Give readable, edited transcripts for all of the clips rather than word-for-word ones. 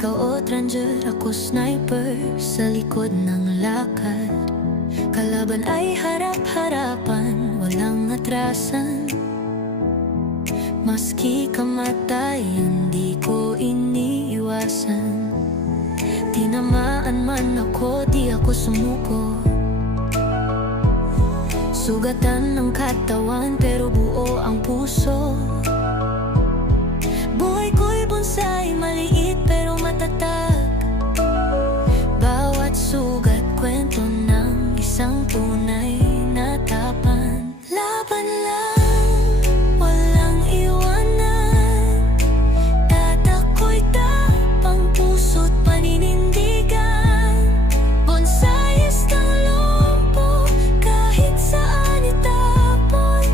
Scout o ranger, ako sniper sa likod ng lakad. Kalaban ay harap-harapan, walang atrasan. Maski kamatay, hindi ko iniiwasan. Tinamaan man ako, di ako sumuko. Sugatan ng katawan, pero buo ang puso. Buhay ko'y bonsai, maliit pero matatag. Bawat sugat, kwento ng isang tunay na tapang. Laban lang, walang iwanan. Tatako'y tapang, puso't paninindigan. Bonsaiistang lobo, kahit saan itapon.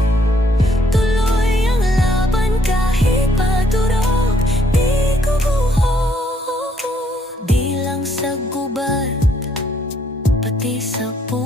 Tuloy ang laban kahit padurog, di guguho. Di lang sa gubat, pati sa puso.